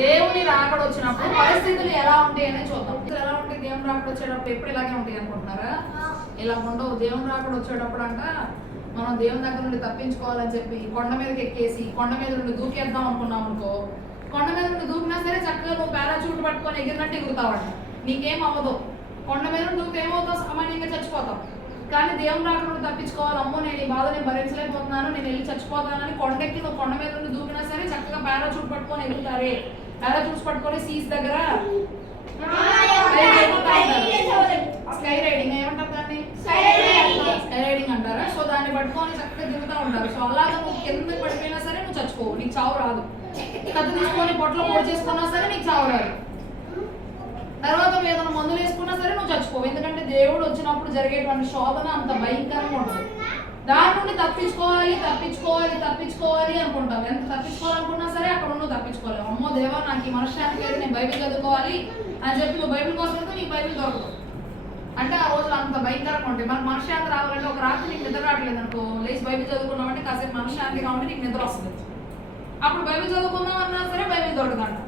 దేవుని రాకడ వచ్చినప్పుడు పరిస్థితులు ఎలా ఉంటాయి అనేది చూద్దాం. ఎలా ఉంటాయి దేవుని రాకడ వచ్చేటప్పుడు ఎప్పుడు ఇలాగే ఉంటాయి అనుకుంటున్నారా? ఇలా ఉండవు. దేవుని రాకడ వచ్చేటప్పుడు అంట మనం దేవుని దగ్గర నుండి తప్పించుకోవాలని చెప్పి కొండ మీదకి ఎక్కేసి కొండ మీద నుండి దూకేద్దాం అనుకున్నాం అనుకో, కొండ మీద నుండి దూకినా సరే చక్కగా నువ్వు పారాచూట్ పట్టుకొని ఎగిరినట్టు ఎగురుతావంట, నీకేం అవ్వదు. కొండ మీద నుండి దూకితే ఏమవుతావు? సామాన్యంగా చచ్చిపోతావు. కానీ దేవుని రాకడ నుండి తప్పించుకోవాలి, అమ్మో నేను ఈ బాధ నేను భరించలేకపోతున్నాను, నేను వెళ్ళి చచ్చిపోతానని కొండెక్కి నువ్వు కొండ మీద నుండి దూకినా సరే చక్కగా పారాచూట్ పట్టుకొని ఎగురుతారే. పారాచూట్స్ పట్టుకొని సీస్ దగ్గర స్కై రైడింగ్ ఏమంటారు దాన్ని? స్కై రైడింగ్ అంటారా? సో దాన్ని పట్టుకొని చక్కగా దిగుతూ ఉంటారు. సో అలాగా నువ్వు కింద పడిపోయినా సరే నువ్వు చచ్చిపోవు, నీకు చావు రాదు. కత్తి తీసుకొని పొట్టలో పొడి చేసుకున్నా సరే నీకు చావు రాదు. తర్వాత ఏదైనా మందులు వేసుకున్నా సరే నువ్వు చచ్చిపోవు. ఎందుకంటే దేవుడు వచ్చినప్పుడు జరిగేటువంటి శోధన అంత భయంకరంగా ఉంటుంది. దాని నుండి తప్పించుకోవాలి తప్పించుకోవాలి తప్పించుకోవాలి అనుకుంటావు. ఎంత తప్పించుకోవాలనుకున్నా సరే అక్కడ నువ్వు తప్పించుకోలేవు. అమ్మో దేవా నాకు ఈ మనశ్శాంతి లేదు, నేను బైబిల్ చదువుకోవాలి అని చెప్పి నువ్వు బైబిల్ కోసం వెళ్తే నీకు బైబిల్ దొరకదు. అంటే ఆ రోజులు అంత భయంకరంగా ఉంటాయి. మనకు మనశ్శాంతి రావాలంటే ఒక రాత్రి నీకు నిద్ర రావట్లేదు అనుకో, లేచి బైబిల్ చదువుకున్నామంటే కాసేపు మనశ్శాంతిగా ఉంటే నీకు నిద్ర వస్తుంది. అప్పుడు బైబిల్ చదువుకుందాం అన్నా సరే బైబిల్ దొరకదంట.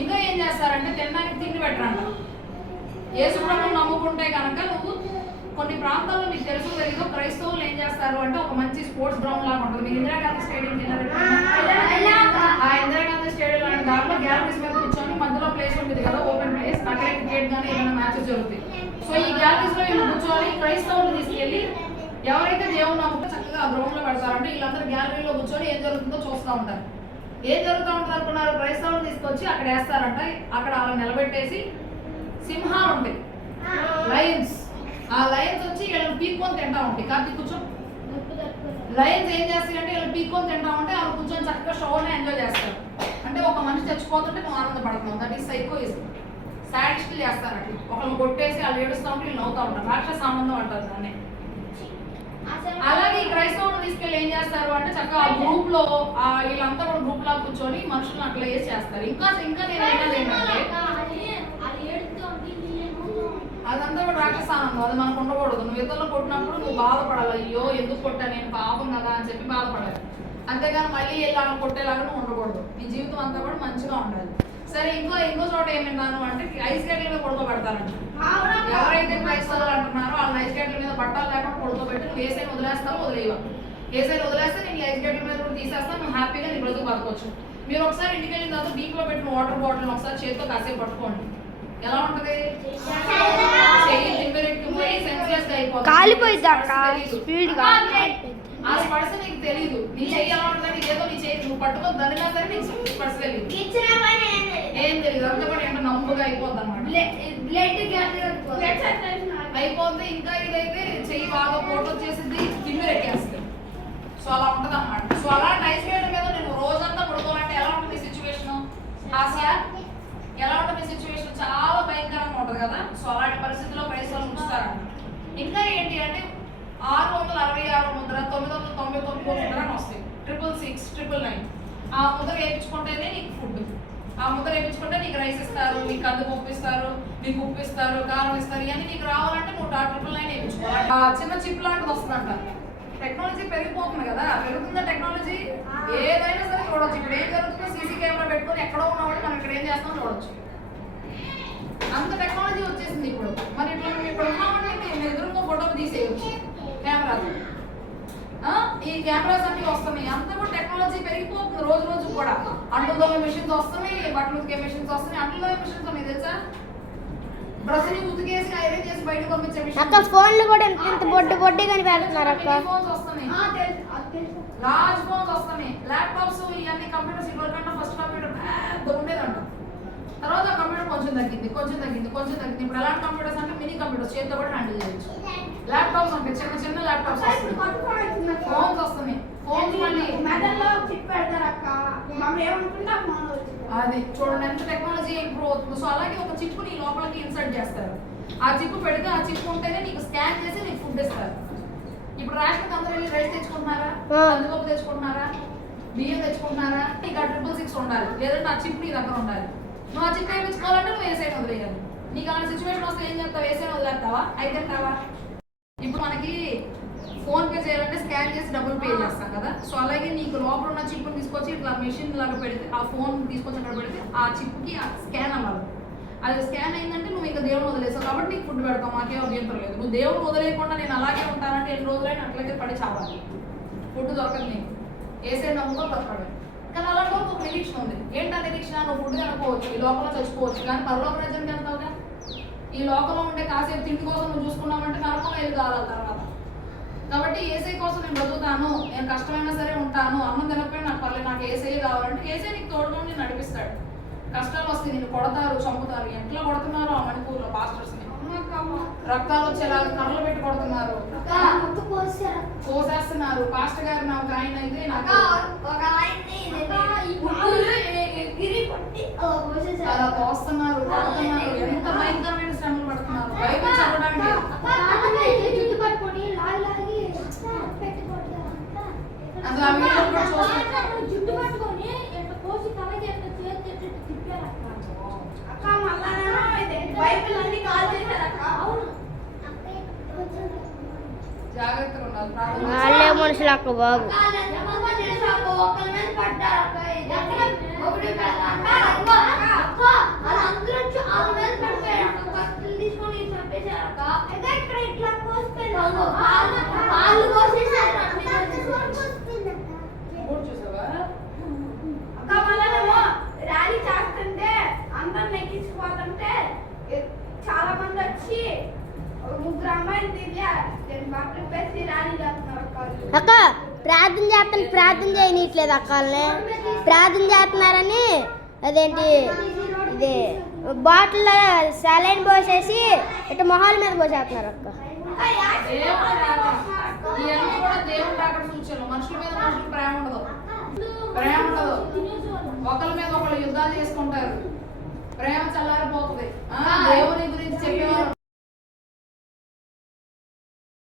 ఇంకా ఏం చేస్తారంటే తినడానికి తిండి పెట్టరంట. యేసు ప్రభువుని నమ్ముకుంటే కనుక నువ్వు కొన్ని ప్రాంతాల్లో మీకు తెలుసు తెలీదు, క్రైస్తవులు ఏం చేస్తారు అంటే ఒక మంచి స్పోర్ట్స్ గ్రౌండ్ లాగా ఉంటుంది. మీకు ఇందిరాగాంధీ స్టేడియం తిన్నారు, ఆ ఇందిరాగాంధీ స్టేడియం లాంటి దాంట్లో గ్యాలరీస్ మీద కూర్చొని మధ్యలో ప్లేస్ ఉంటుంది కదా, ఓపెన్ ప్లేస్, అక్కడే క్రికెట్ కానీ ఏదైనా మ్యాచెస్ జరుగుతాయి. సో ఈ గ్యాలరీస్ లో వీళ్ళు కూర్చొని క్రైస్తవులు తీసుకెళ్ళి ఎవరైతే దేవుని నమ్ముకుంటే చక్కగా ఆ గ్రౌండ్ లో పెడతారంటే వీళ్ళందరూ గ్యాలరీలో కూర్చొని ఏం జరుగుతుందో చూస్తూ ఉంటారు. ఏం జరుగుతూ ఉంటుంది అనుకున్నారు? క్రైస్తవులు తీసుకొచ్చి అక్కడ వేస్తారంట. అక్కడ అలా నిలబెట్టేసి సింహాలు ఉంటాయి, లయన్స్. ఆ లయన్స్ వచ్చి వీళ్ళని పీక్కొని తింటా ఉంటాయి. కార్తీక్ కూర్చో. లయన్స్ ఏం చేస్తాయి అంటే వీళ్ళు పీక్కొని తింటా ఉంటే వాళ్ళు కూర్చొని చక్కగా షోని ఎంజాయ్ చేస్తారు. అంటే ఒక మనిషి చచ్చిపోతుంటే నువ్వు ఆనందపడుతున్నావు. That is psychoism. సాడిస్టులు చేస్తారు అట్లా. ఒకళ్ళు కొట్టేసి వాళ్ళు ఏడుస్తూ ఉంటే వీళ్ళు నవ్వుతూ ఉంటారు. రాక్షస సంబంధం అంటారు దాన్ని. అలాగే ఈ క్రైస్తవులు తీసుకెళ్ళి ఏం చేస్తారు అంటే చక్కగా ఆ గ్రూప్ లో వీళ్ళంతా కూడా గ్రూప్ లా కూర్చొని మనుషులను అట్లా వేసి చేస్తారు. ఇంకా నేను ఏమన్నది ఏంటంటే అదంతా కూడా రాక్షసానందం. అది మనకు ఉండకూడదు. నువ్వు ఇతరులు కొట్టినప్పుడు నువ్వు బాధపడాలి, అయ్యో ఎందుకు కొట్టా నేను పాపం కదా అని చెప్పి బాధపడాలి. అంతేగాని మళ్ళీ ఇలా కొట్టేలాగా నువ్వు ఉండకూడదు. నీ జీవితం అంతా కూడా మంచిగా ఉండాలి. సరే ఇంకో చోట ఏమింటాను అంటే ఐస్ గడ్డల మీద పడుకోబెడతారంట. ఎవరైతే క్రైస్తవులు అంటున్నారో వాళ్ళ ఐస్ గడ్డల మీద పట్టాలు లేకుండా పడుకోబెట్టి నువ్వు ఏసైని వదిలేస్తావో వదిలేవా. ఏసైని వదిలేస్తే నేను ఐస్ గడ్డల మీద కూడా తీసేస్తాను, నువ్వు హ్యాపీగా నీ బ్రతుకు బతకొచ్చు. మీరు ఒకసారి ఇంటికి వెళ్ళిన తర్వాత డీప్ లో పెట్టిన వాటర్ బాటిల్ ఒకసారి చేతితో కాసేపు పట్టుకోండి, ఎలా ఉంటది? చెయ్యి దిమ్మెరెక్కిపోయి సెన్స్లెస్ అయిపోతుంది. ఆ స్పర్శ నీకు తెలియదు. నీ చెయ్యి ఎలా ఉంటుందని ఏదో నీ చెయ్యి నువ్వు పట్టుకొని దరినా సరే నీకు స్పర్శ తెలియదు, ఏం తెలియదు. అంతా కూడా ఏంటో నమ్ముగా అయిపోద్ది అన్నమాట. అయిపోద్ది. ఇంకా ఇదైతే చెయ్యి బాగా ఫోటో వచ్చేసింది, తిమ్మిరెక్కేస్తుంది. సో అలా ఉంటది అన్నమాట. సో అలా నైస్ గేట్ మీద నేను రోజంతా పడుకోవాలంటే ఎలా ఉంటుంది సిచ్యువేషన్? ఆసియా ఎలా ఉంటుంది సిచ్యువేషన్? చాలా భయంకరంగా ఉంటుంది కదా. సో అలాంటి పరిస్థితుల్లో క్రైస్తవులు ఉంచుతారంట. ఇంకా ఏంటి అంటే 666 ముద్ర, 999 ముద్ర అని వస్తాయి, 666, 999. ఆ ముద్ర వేయించుకుంటేనే నీకు ఫుడ్. ఆ ముద్ర వేయించుకుంటే నీకు రైస్ ఇస్తారు, నీకు కందిపప్పు ఇస్తారు, నీకు ఉప్పు ఇస్తారు, కారం ఇస్తారు. ఇవన్నీ నీకు రావాలంటే నువ్వు 999 వేయించుకోవాలి. ఆ చిన్న చిప్ లాంటిది వస్తుందంట. టెక్నాలజీ పెరిగిపోతుంది కదా, పెరుగుతున్న టెక్నాలజీ ఏదైనా సరే చూడొచ్చు. ఇప్పుడు ఏం జరుగుతుందో సీసీ కెమెరా పెట్టుకొని ఎక్కడో ఉన్నవాడు మనం ఇక్కడ ఏం చేస్తామో చూడొచ్చు. అంత టెక్నాలజీ వచ్చేసింది ఇప్పుడు. మరి ఇట్లా మేము ఇప్పుడు ఉన్నామంటే మేము ఎదురుగా ఫోటోలు తీసేయచ్చు కెమెరాతో. ఈ కెమెరాస్ అన్ని వస్తున్నాయి. అంతా కూడా టెక్నాలజీ పెరిగిపోతుంది రోజు రోజు కూడా. అంటుల్లో మిషన్స్ వస్తున్నాయి, బట్టలు ఉతికే మిషన్స్ వస్తున్నాయి. అంటుల్లో మిషన్స్ ఉన్నాయి తెలుసా? డ్రెస్ని ఉతికేసి ఐరన్ చేసి బయటకు పంపించే మిషన్. ఫోన్లు కూడా ఎంత బొడ్డు కనిపెడుతున్నారు అక్క. ఫోన్స్ వస్తున్నాయి, లార్జ్ ఫోన్స్ వస్తున్నాయి, ల్యాప్టాప్స్, ఇవన్నీ కంప్యూటర్స్. ఇవరికన్నా ఫస్ట్ కంప్యూటర్ పెద్ద ఉండేదంట. తర్వాత కంప్యూటర్ కొంచెం తగ్గింది. ఇప్పుడు ఎలాంటి కంప్యూటర్స్ అంటే మినీ కంప్యూటర్స్, చేతితో కూడా హ్యాండిల్ చేయొచ్చు. ల్యాప్టాప్స్ అంటే చిన్న ల్యాప్టాప్స్ వస్తున్నాయి, ఫోన్స్ వస్తున్నాయి. ఫోన్స్ మళ్ళీ అది చూడండి ఎంత టెక్నాలజీ ఇంప్రూవ్ అవుతుంది. సో అలాగే ఒక చిప్ నీ లోపలికి ఇన్సర్ట్ చేస్తారు. ఆ చిప్ పెడితే ఆ చిప్ ఉంటేనే నీకు స్కాన్ చేసి నీకు ఫుడ్ ఇస్తారు. ఇప్పుడు రేషన్ అందరూ వెళ్ళి రైస్ తెచ్చుకుంటున్నారా, కందిపప్పు తెచ్చుకుంటున్నారా, బియ్యం తెచ్చుకుంటున్నారా? నీకు ఆ 666 ఉండాలి, లేదంటే ఆ చిప్ నీ దగ్గర ఉండాలి. నువ్వు ఆ చిప్ వేయించుకోవాలంటే నువ్వు వేసేయని వదిలేయాలి. నీకు అలాంటి సిచ్యువేషన్ వస్తే ఏం చేస్తావు? వేసేయని వదిలేస్తావా? అయితే కావా? ఇప్పుడు మనకి ఫోన్ పే చేయాలంటే స్కాన్ చేసి డబ్బులు పే చేస్తాం కదా. సో అలాగే నీకు లోపల ఉన్న చిప్ని తీసుకొచ్చి ఇట్లా మెషిన్ లాగా పెడితే, ఆ ఫోన్ తీసుకొచ్చి అక్కడ పెడితే ఆ చిప్కి స్కాన్ అవ్వాలి. అది స్కాన్ అయిందంటే నువ్వు ఇంకా దేవుని వదిలేసావు కాబట్టి నీకు ఫుడ్ పెడతావు, మాకేం అభ్యంతరం లేదు. నువ్వు దేవుని వదిలేయకుండా నేను అలాగే ఉంటానంటే ఎన్ని రోజులైనా అట్లయితే పడి చావాలి, ఫుడ్ దొరకదు నీకు. ఏసే నమ్ముతో బ్రతకడం. కానీ అలాంటి ఒక నిరీక్షణ ఉంది. ఏంటా నిరీక్షణ? నువ్వు ఫుడ్ తినకపోవచ్చు, ఈ లోపల చచ్చిపోవచ్చు, కానీ పరలోక రాజ్యానికి వెళ్తావుగా. ఈ లోకంలో ఉండే కాసేపు తిండి కోసం నువ్వు చూసుకున్నావంటే నరకం లేదు కావాలి తర్వాత. కాబట్టి ఏసై కోసం నేను బతుకుతాను, నేను కష్టమైనా సరే ఉంటాను, అన్నం తినకపోయినా నాకు పర్లేదు, నాకు ఏసై కావాలంటే ఏసై నీకు తోడుగా నేను నడిపిస్తాడు. కష్టాలు వస్తాయి, నేను కొడతారు, చంపుతారు. ఎట్లా కొడుతున్నారు ఆ మణిపూర్లో పాస్టర్స్ ని, రక్తాలు వచ్చేలాగా కర్రలు పెట్టి కొడుతున్నారు, కోసేస్తున్నారు. పాస్టర్ గారు నాకు ఆయన అయితే నాకు అలా కోస్తున్నారు, కొడుతున్నారు. ఎంత భయంకరమైన శ్రమలు పడుతున్నారు. బైబిల్ చదవడానికి అసలు ఆ వీడియో కూడా చూస్తున్నాను. జాగ్రత్తగా ఉన్నారు. వాళ్ళే మనుషులు అక్క బాబు. ర్యాలీ చేస్తుంటే అందరిని ఎక్కించిపోతుంటే చాలా మంది వచ్చి 3 అమ్మాయిలు తిరిగి బట్టలు పెట్టి ర్యాలీ చేస్తున్నారు. అక్క ప్రార్థన చేస్తాను, ప్రార్థన చేయనీయట్లేదు అక్క వాళ్ళని. ప్రార్థన చేస్తున్నారని అదేంటి ఇది బాటిల్లో సెలైన్ పోసేసి ఇట్లా మొహాల మీద పోసేస్తున్నారు అక్క. ఇవన్నీ కూడా దేవుడు అక్కడ సూచనలు. మనుషుల మీద మనుషులు ప్రేమ ఉండదు, ప్రేమ ఉండదు. ఒకరి మీద ఒకళ్ళు యుద్ధాలు చేసుకుంటారు.